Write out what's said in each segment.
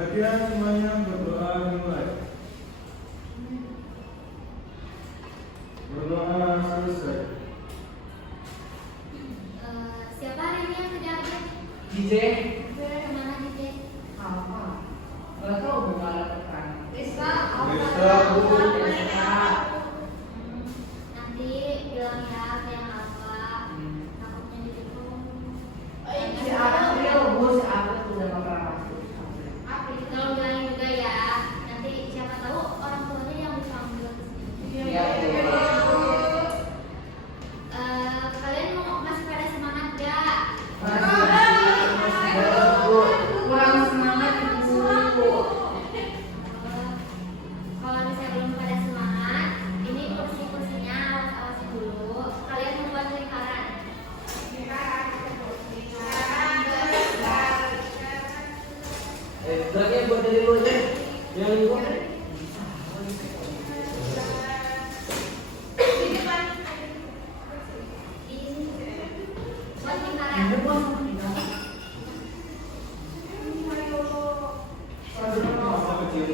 Bagian semuanya berdoa dimulai. Berdoa selesai. Siapa hari ini yang sudah hadir? DJ. Kemana DJ? Apa? Gak tau gimana tekan. Rizka. Rizka, Bu. Nanti bilang ya kayak apa. Takutnya dihukum. Si April, Bu, si April udah gak pernah masuk. Tolong bilangin juga ya. Nanti siapa tahu orang tuanya yang dipanggil ke sini. Iya, iya. Kalian masih pada semangat gak? Kurang semangat Bu. Kalau misalnya belum pada semangat, ini kursi-kursinya awas-awasin dulu. Kalian membuat lingkaran. Bagian buat dari lu aja. Yang itu. Buat lingkaran. Masa kecil.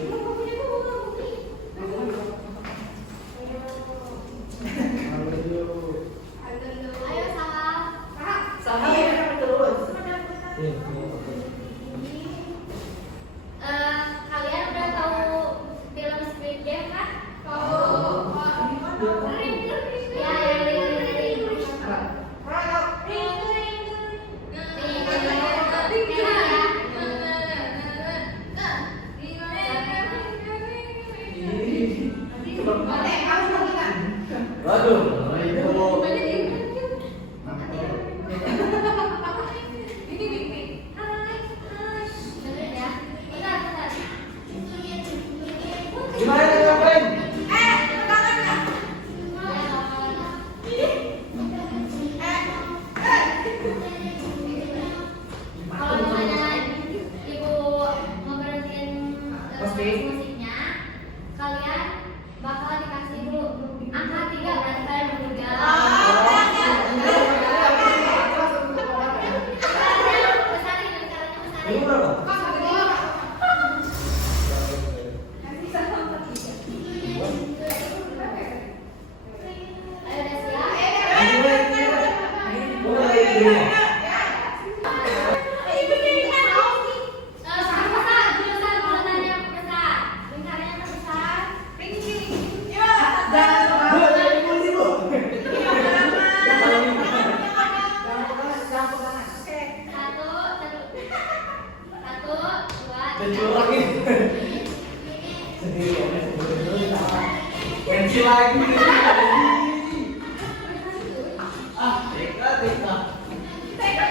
Ayo salam. Sama ya terus. Kalian udah tahu film Squid Game kan? Ya, yang ring. Waduh, itu. Gimana nih ngapain? Kalau misalnya ibu mau berhentiin musiknya, kalian bakal dikasih dulu angka 3 berarti kalian bertiga. Besarin, caranya besarin. Ini berapa? Ayo udah siap? Mulai di rumah. Kecil lagi. Sendiri ya, pensi lagi. Teka.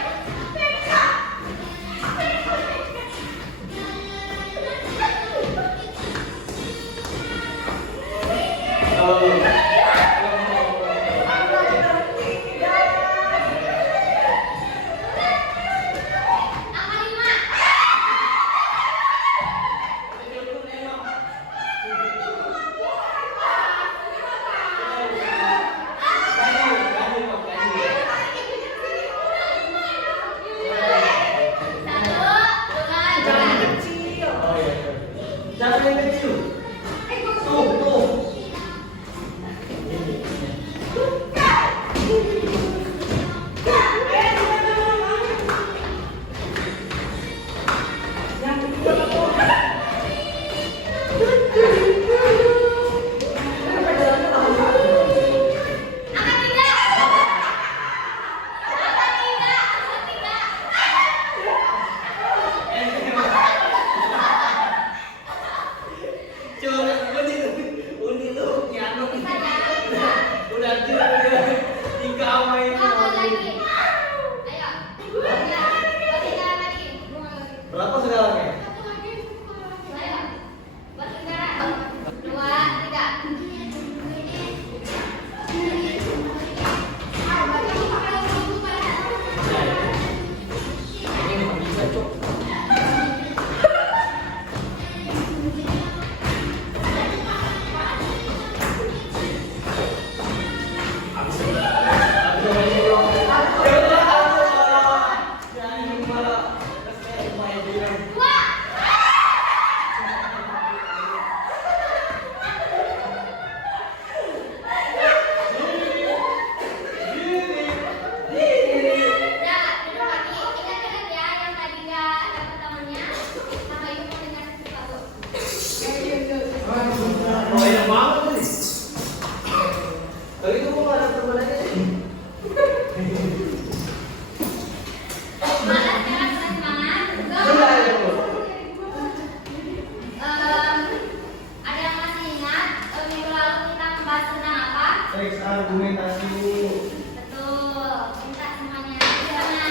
argumentasi dulu. Betul. Minta semuanya di sana.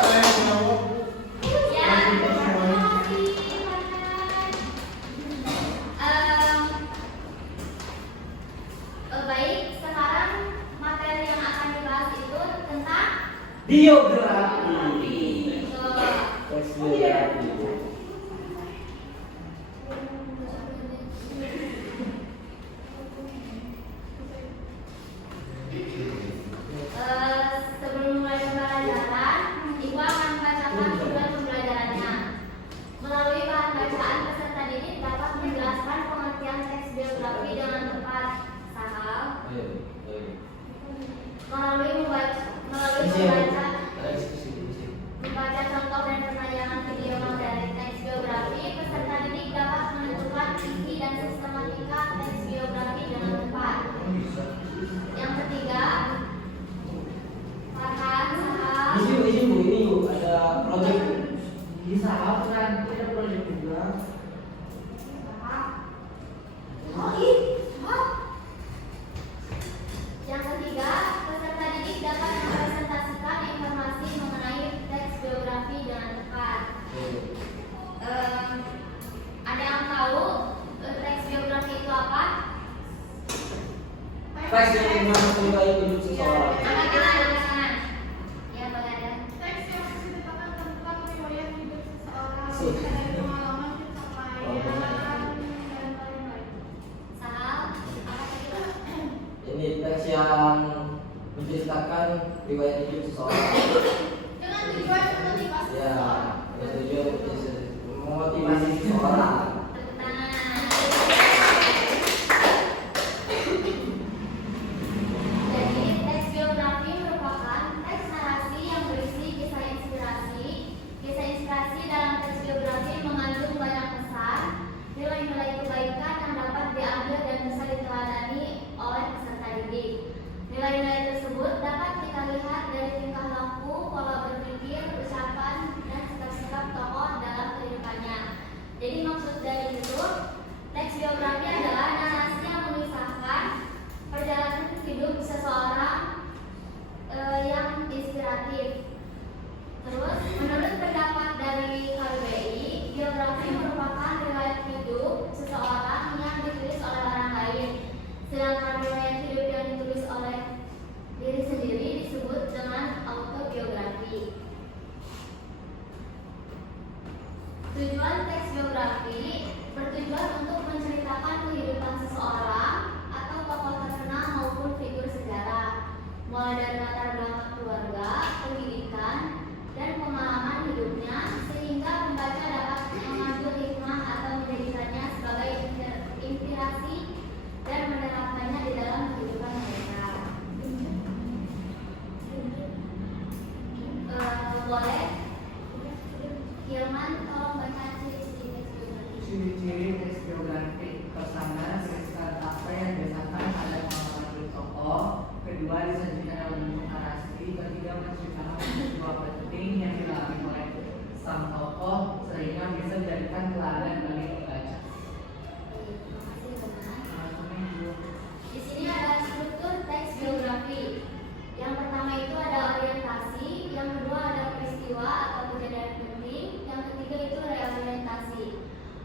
Saya jawab. Ya, terima kasih. Baik, sekarang materi yang akan dibahas itu tentang Biografi. Betul. Tes biografi. Sebelum mulai pembelajaran, Ibu akan membacakan tujuan pembelajarannya. Melalui bahan bacaan, peserta didik dapat menjelaskan pengertian teks biografi dengan tepat. Sahal. Melalui membaca contoh dan penayangan video materi teks biografi, peserta didik dapat menentukan isi dan sistematika teks biografi dengan tepat. Yang ketiga, Farhan, Sahal. Izin Bu, ini Bu, ada project Bu. Bisa apa kan? Kita proyek juga. Yang ketiga, peserta didik dapat mempresentasikan informasi mengenai teks biografi dengan tepat. Ada yang tahu teks biografi itu apa? Teks yang menceritakan hidup seseorang. Angkat tangan, angkat tangan. Ya, Mbak Dada. Teks yang menceritakan tentang riwayat hidup seseorang, So- dari pengalaman, pencapaian, dan lain-lain. Sahal, apa tadi, Pak? Ini teks yang menceritakan riwayat hidup seseorang. Dengan tujuan memotivasi Ya, seseorang. tujuan memotivasi seseorang. Tepuk tangan. Jadi, teks biografi merupakan teks narasi yang berisi kisah inspirasi. Kisah inspirasi dalam teks biografi mengandung banyak pesan, nilai-nilai kebaikan yang dapat diambil dan bisa diteladani oleh peserta didik. Nilai-nilai tersebut dapat kita lihat dari tingkah laku, pola berpikir, ucapan, dan sikap-sikap tokoh dalam kehidupannya. Jadi maksud dari itu, teks biografi adalah narasi yang mengisahkan perjalanan hidup seseorang yang inspiratif. Terus, menurut pendapat dari KBBI, biografi merupakan riwayat hidup seseorang yang ditulis oleh orang lain. Sedangkan riwayat hidup yang ditulis oleh diri sendiri disebut dengan autobiografi. Tujuan teks biografi bertujuan untuk menceritakan kehidupan seseorang atau tokoh terkenal maupun figur sejarah, mulai dari latar belakang keluarga, pendidikan, dan pengalaman hidupnya, sehingga pembaca dapat mengambil hikmah atau menjadikannya sebagai inspirasi dan menerapkannya di dalam kehidupan mereka. Boleh? Hilman, tolong baca ciri-ciri teks biografi. Ciri-ciri teks biografi. Pertama, cerita apa yang didasarkan pada pengalaman hidup tokoh. Kedua, disajikan dalam bentuk narasi. Ketiga, menceritakan peristiwa penting yang dialami oleh sang tokoh sehingga bisa dijadikan teladan bagi pembaca. Terima kasih, Hilman. Di sini ada struktur teks biografi. Yang pertama itu ada orientasi, yang kedua ada peristiwa atau kejadian penting, yang ketiga itu reorientasi.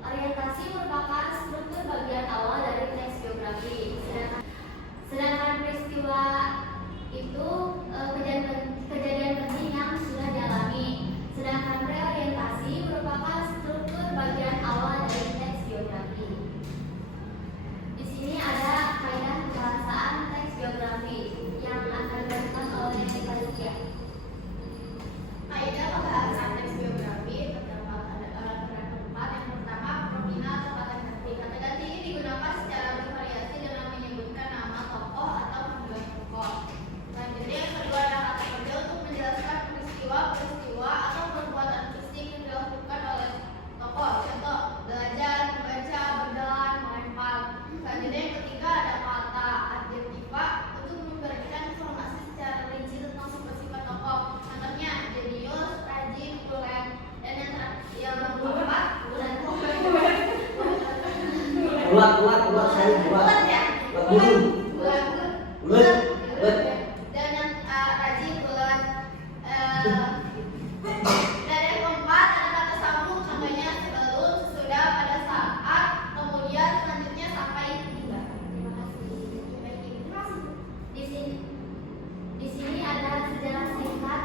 Orientasi merupakan struktur bagian awal dari teks biografi. Sedangkan peristiwa itu kejadian penting yang sudah dialami. Sedangkan reorientasi merupakan struktur bagian awal dari teks biografi. Di sini ada kaidah pembahasan teks biografi yang akan dilakukan oleh panitia. Kaidah pembahasan teks biografi terdapat tempat. Yang pertama, nomina atau kata ganti. Kata ganti ini digunakan secara bervariasi dengan menyebutkan nama tokoh atau tujuan tokoh. Selanjutnya yang kedua ada kata kerja untuk menjelaskan peristiwa atau perbuatan fisik yang dilakukan oleh tokoh. Contoh, belajar, membaca, berjalan, melempar. Selanjutnya yang ketiga ada kata adjektiva untuk memberikan informasi secara rinci tentang sifat-sifat tokoh. Contohnya jenius, rajin, tulen. Dan yang keempat bulan. Bulat, saya bulat. Ya. Bulat bulu. Bulan. Dan yang keempat ada kata sambung, contohnya sebelum, sesudah, pada saat, kemudian, selanjutnya sampai hingga. Terima kasih. Di sini ada sejarah singkat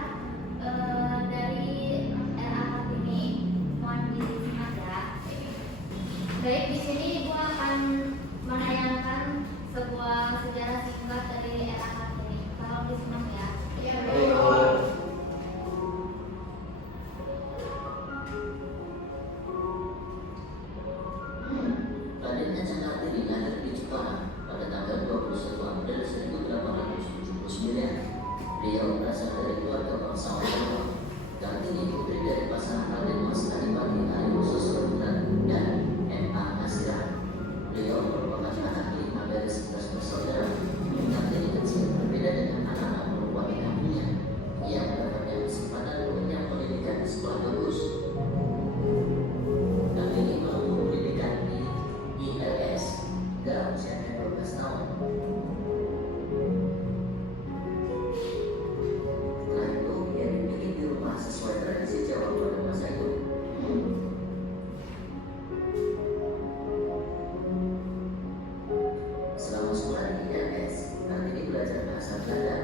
dari RA Kartini. Mohon disimak ya. Baik, di sini Ibu akan menayangkan sebuah sejarah singkat dari RA Kartini. Tolong disimak ya. Ya, Raden Ernest Kartini lahir di Jepara pada tanggal 21 April 1879. Beliau berasal dari keluarga bangsawan Jawa. Kartini putri dari pasangan Raden Mas Adipati Ariwoso Suratman dan M.A. Nasira. Beliau merupakan anak kelima dari 11 bersaudara. Kartini kecil berbeda dengan anak-anak perempuan ibunya. Ia mendapatkan kesempatan mengenyam pendidikan di sekolah bagus. Kartini menempuh pendidikan di ILS hingga usianya 12 tahun. Setelah itu, ia dididik di rumah sesuai tradisi Jawa pada masa itu. Selama sekolah di ILS, Kartini belajar bahasa Belanda.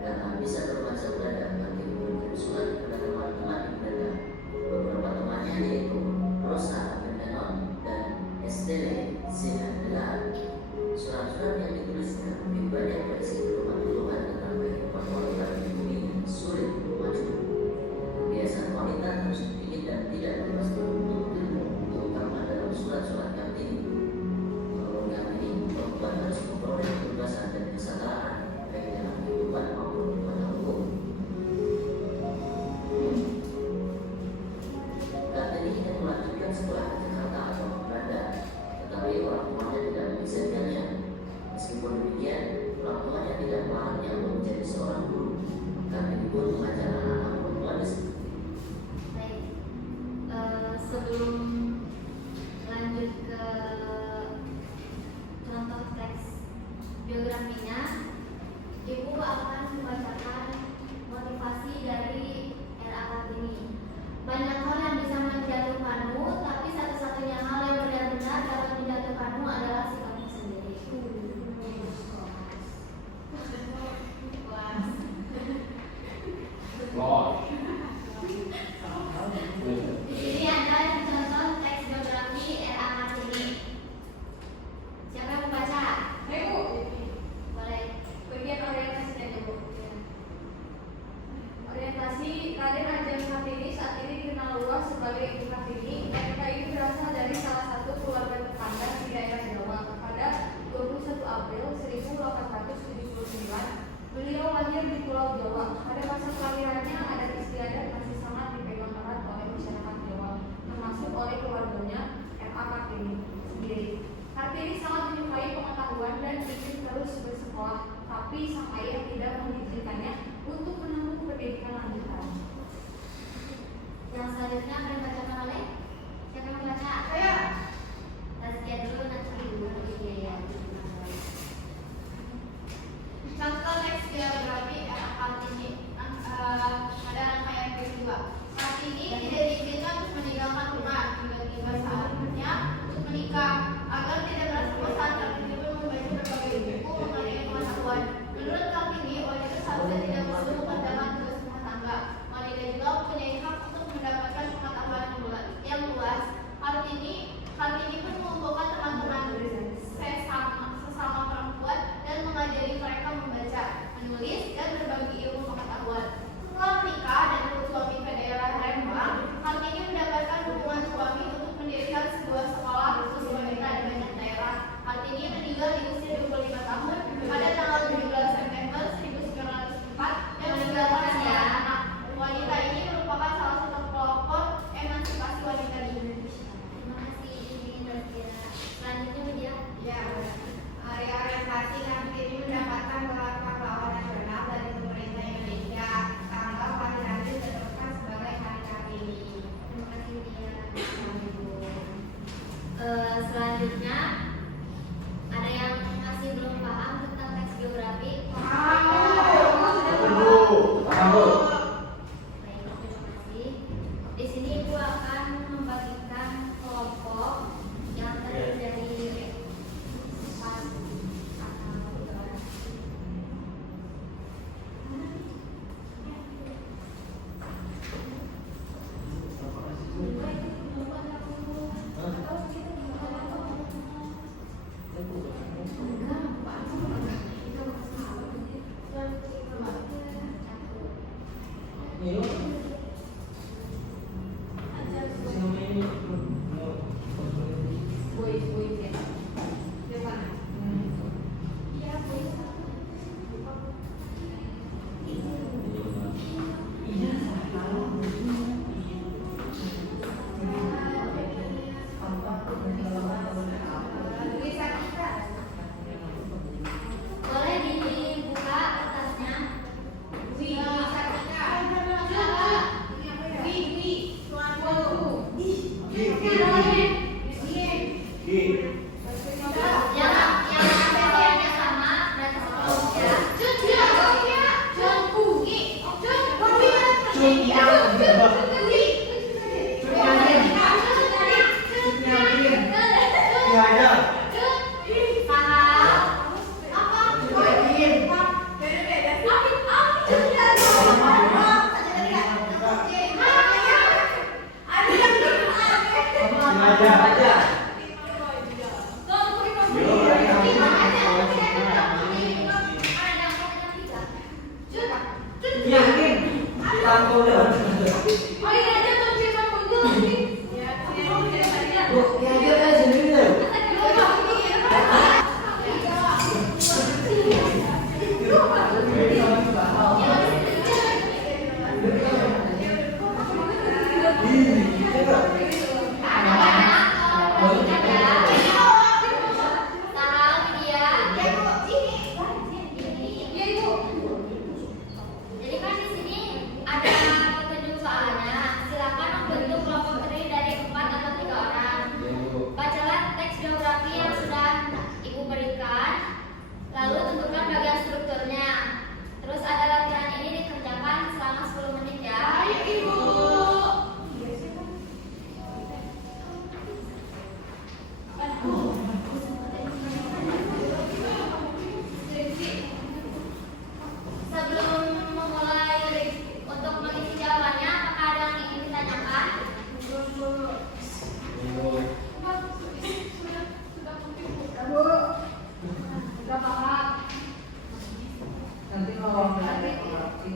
Karena bisa berbahasa Belanda, Kartini mengirim surat kepada teman-teman di Belanda. Beberapa temannya yaitu Rosa Bendanon dan Estelle Sinandela. Surat-surat yang ditulisnya lebih banyak berisi keluhan-keluhan tentang kehidupan wanita di bumi yang sulit untuk maju. Kebiasaan wanita terus dipilih dan tidak bebas untuk ilmu, terutama dalam surat-surat Kartini. Menurut Kartini, perempuan harus memperoleh kebebasan dan kesetaraan baik dalam kehidupan maupun pada hukum. Kartini ingin melanjutkan sekolah ke Jakarta atau ke Belanda, tetapi orang tuanya tidak mengizinkannya. Meskipun demikian, orang tuanya tidak melarangnya untuk menjadi seorang guru. Kartini pun mengajar anak-anak perempuan di situ. Baik. Sebelum lanjut ke contoh teks biografinya, Ibu akan membacakan motivasi dari RA Kartini. Banyak hal yang bisa menjatuhkanmu, tapi satu-satunya hal yang benar-benar dapat menjatuhkanmu adalah sikapmu sendiri. Di sini ada contoh teks biografi RA Kartini. Siapa yang membaca? Boleh. bagian orientasinya dulu. Orientasi Raden Ajeng Kartini saat ini dikenal luas sebagai Ibu Kartini. Wanita ini berasal dari salah satu keluarga tetangga di daerah Jawa. Pada 21 April 1879, beliau lahir di Pulau Jawa. Pada masa kelahirannya, adat istiadat masih sangat dipegang erat oleh masyarakat Jawa, termasuk oleh keluarganya R.A. Kartini sendiri. Kartini sangat menyukai pengetahuan dan ingin terus bersekolah, tapi sang ayah tidak mengizinkannya untuk menempuh pendidikan lanjutan. Yang selanjutnya akan dibacakan oleh siapa yang membaca? Saya Tazkia dulu, nanti Ibu. Iya, ya. contoh teks biografi R.A. Kartini ada rangkaian peristiwa. Kartini tidak diizinkan untuk meninggalkan rumah. Tiba-tiba saatnya untuk menikah. Agar tidak merasa bosan, Kartini pun membaca berbagai buku mengenai pengetahuan. Menurut Kartini, wanita seharusnya tidak melulu mengerjakan tugas rumah tangga. Wanita juga mempunyai hak untuk mendapatkan pengetahuan Boleh dibuka kertasnya. Yang yang sama berarti sekelompok ya. Yakin? Tampil deh. Bu, yakin aja sendiri deh. Jadi kan di sini ada petunjuk soalnya. Silakan membentuk kelompok terdiri dari 4 atau 3 orang. Bacalah teks geografi yang sudah Ibu berikan, lalu tentukan bagian strukturnya. Terus ada latihan ini dikerjakan selama 10 menit ya. Sebelum memulai untuk mengisi jawabannya, apakah ada yang ingin ditanyakan? Nanti kalau ada koreksi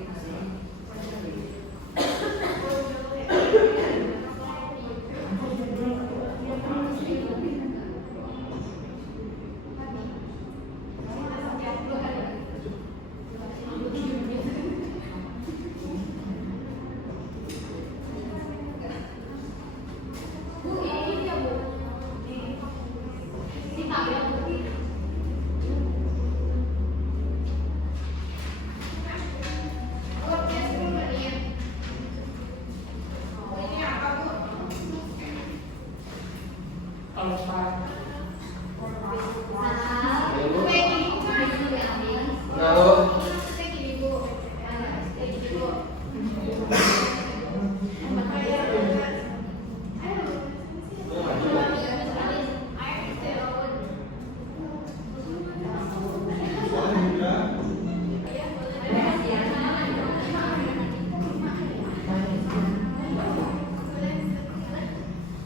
kalau Pak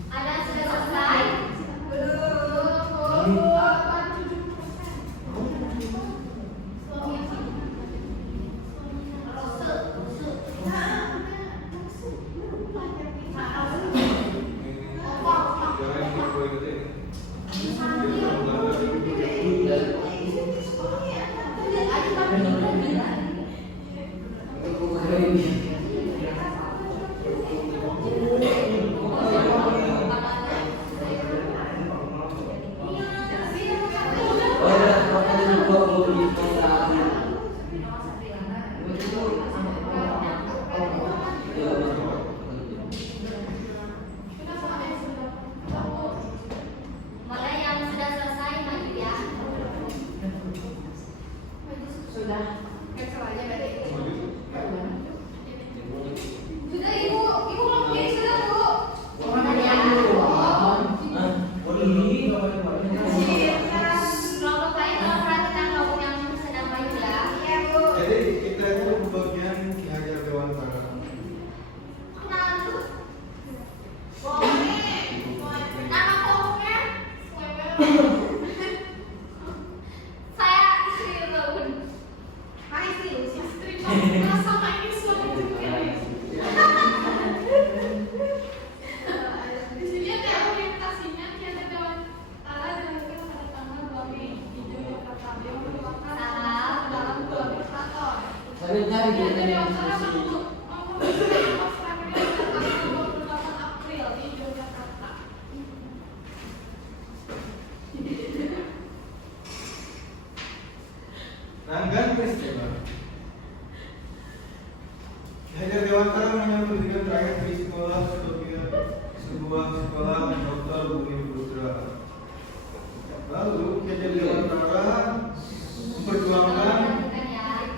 Ada yang sudah selesai? dewata menyambut pendidikan terakhir di sekolah sebuah sekolah Dr. Bumi Putra. Lalu Kiai Dewantara memperjuangkan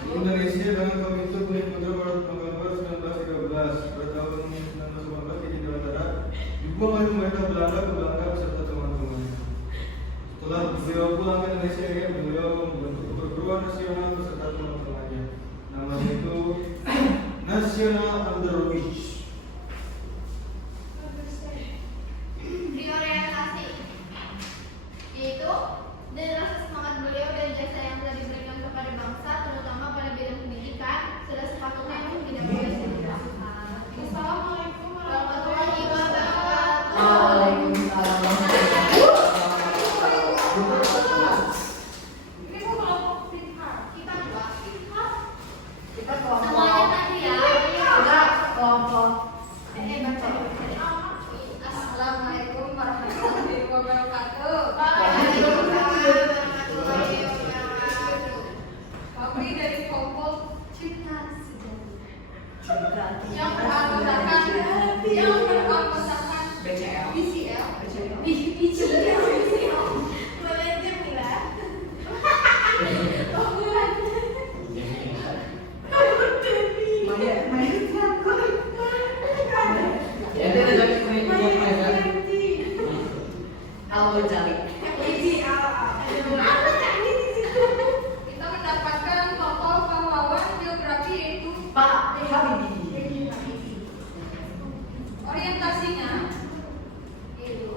Indonesia dengan Komite Bumi Putra pada November 1913. Pada tahun 1918 Kiai Dewantara dibuang oleh pemerintah Belanda ke Belanda beserta teman-temannya. Setelah beliau pulang ke Indonesia, beliau membentuk perguruan nasional beserta teman-temannya. Namanya itu Nasional Al-Darwish. Prioritasasi yaitu dari rasa semangat beliau dan jasa yang telah diberikan kepada bangsa, terutama pada bidang pendidikan, sudah sepatutnya untuk didahului seluruh bangsa. Assalamualaikum warahmatullahi wabarakatuh. Semuanya tadi ya. Assalamualaikum warahmatullahi wabarakatuh. Kami dari kelompok Cipta Sejati yang beranggotakan BCL. BCL. Manajer Mila. Ya dia ada lagi punya kan. Algo cari. Kita mendapatkan tokoh pahlawan geografi yaitu Pak Habibie. orientasinya yaitu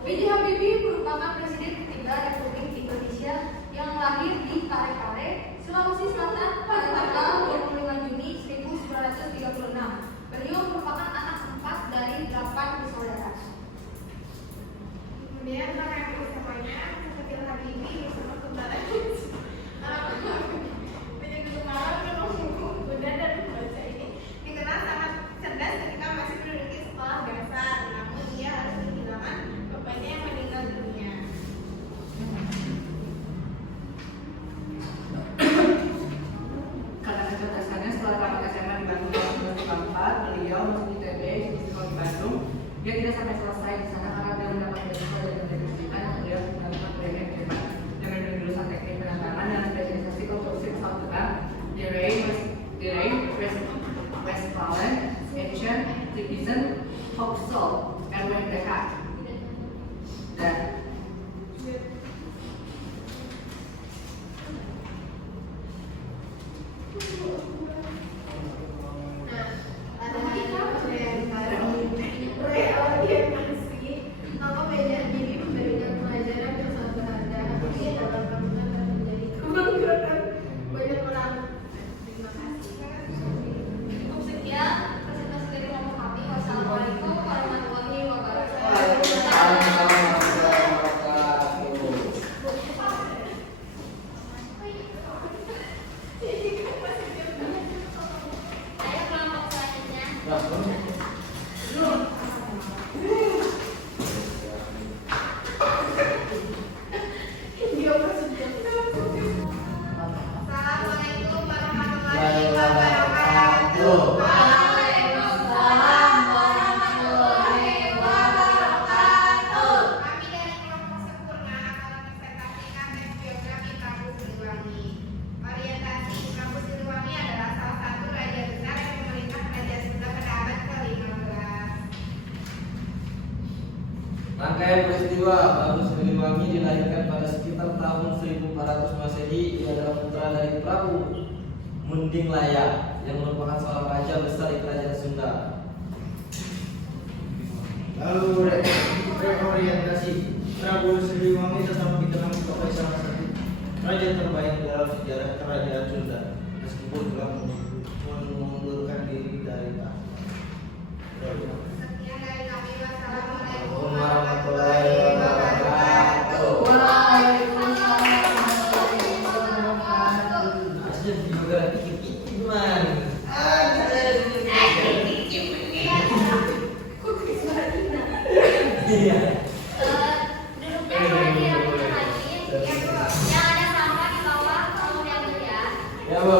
B.J. Habibie merupakan presiden ketiga Republik Indonesia yang lahir di Parepare, Sulawesi Selatan pada tanggal 25 Juni 1936. Beliau merupakan anak keempat dari 8 bersaudara. Kemudian kakak utamanya seperti Habibie bersama kembali menjadi kepala penuh buku, Bunda dan membaca ini dikenal sangat cerdas ketika masih menduduki sekolah dasar. Namun ia harus kehilangan bapaknya yang meninggal dunia. Karena kecerdasannya setelah tamat SMA di Bandung tahun 1994, beliau masuk ITB di sekolah di Bandung. Dia tidak sampai selesai di sana karena beliau mendapat beasiswa dari Menteri Pendidikan yang beliau mendapatkan pendidikan yang hebat. Dia mengambil jurusan teknik penerbangan dan spesialisasi konstruksi pesawat terbang di Rhine-Westphalen, Aachen, Tübingen, Vauxhall, RWTH. Dan Cukup sekian presentasi dari kelompok kami. Wassalamualaikum warahmatullahi wabarakatuh. Ayo kelompok selanjutnya. Assalamualaikum warahmatullahi wabarakatuh. Waalaikumsalam warahmatullahi wabarakatuh. Kami dari kelompok Sempurna akan mempresentasikan tes biografi Prabu Siliwangi. Orientasi Prabu Siliwangi adalah salah satu raja besar yang memerintah kerajaan Sunda pada abad ke-15. Rangkaian peristiwa Prabu Siliwangi dilahirkan pada sekitar tahun 1400 Masehi. Ia adalah putra dari Prabu Munding Laya yang merupakan seorang raja besar di kerajaan Sunda. Lalu reorientasi Prabu Siliwangi tetap dikenal sebagai salah satu raja terbaik dalam sejarah kerajaan Sunda, meskipun telah mengundurkan diri dari tahta. Sekian dari kami. Wassalamualaikum Warahmatullahi wabarakatuh. Asli juga dikit-dikit gimana? Iya. Duduknya boleh dirapikan lagi. Yang ada sampah di bawah, tolong diambil ya. Ya, Bu.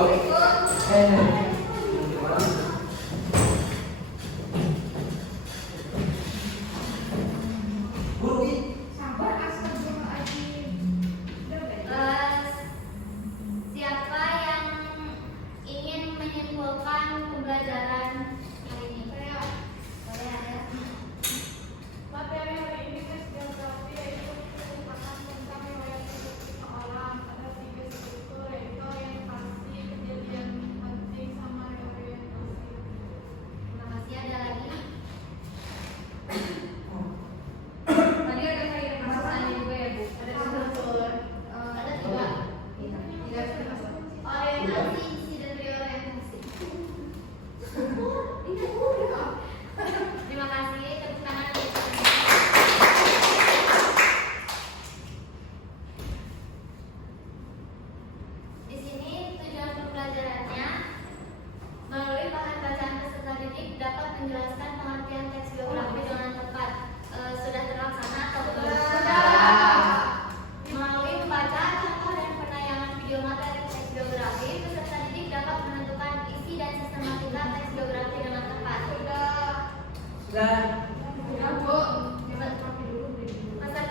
Peserta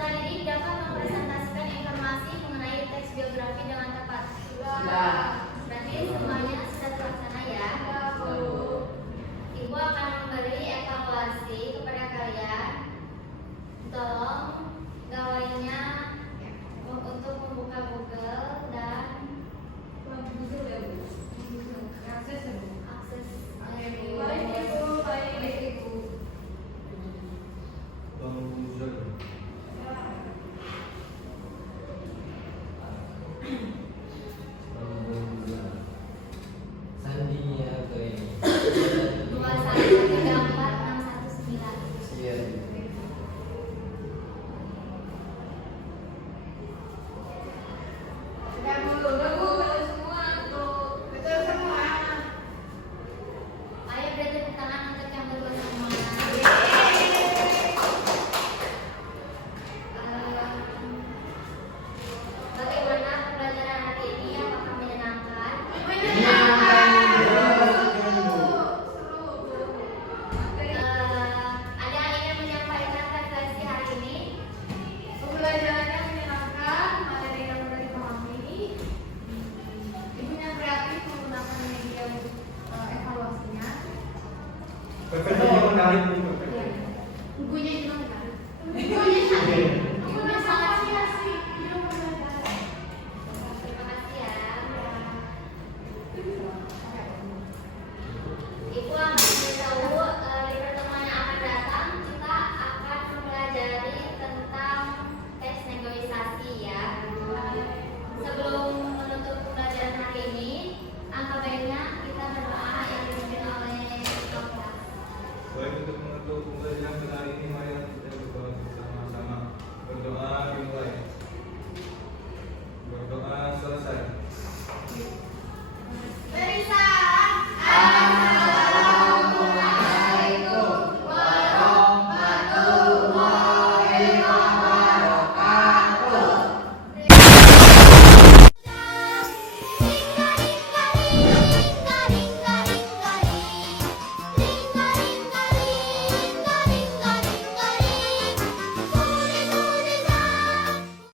didik dapat mempresentasikan informasi mengenai teks biografi dengan tepat. Sudah. Berarti semuanya sudah terlaksana ya. Ibu akan memberi evaluasi kepada kalian. Tolong gawainya untuk membuka Google dan akses Bang Buzzer. Sandinya ke ini. 2134619. Iya. Ayo beri tepuk tangan untuk yang berdua semua. Bagaimana pembelajaran hari ini? Apakah menyenangkan? Ada yang ingin menyampaikan refleksi hari ini? Pembelajarannya menyenangkan, materi yang mudah dipahami. Ibunya kreatif menggunakan media evaluasinya. PPT-nya menarik nih, PPT. Bukunya juga menarik. Bukunya sangat sia-sia. Terima kasih ya. Ibu akan memberitahu di pertemuan yang akan datang kita akan mempelajari tentang tes negosiasi ya. Sebelum menutup pembelajaran hari ini, angka baiknya kita berdoa yang dipimpin oleh Bapak. Baik, untuk menutup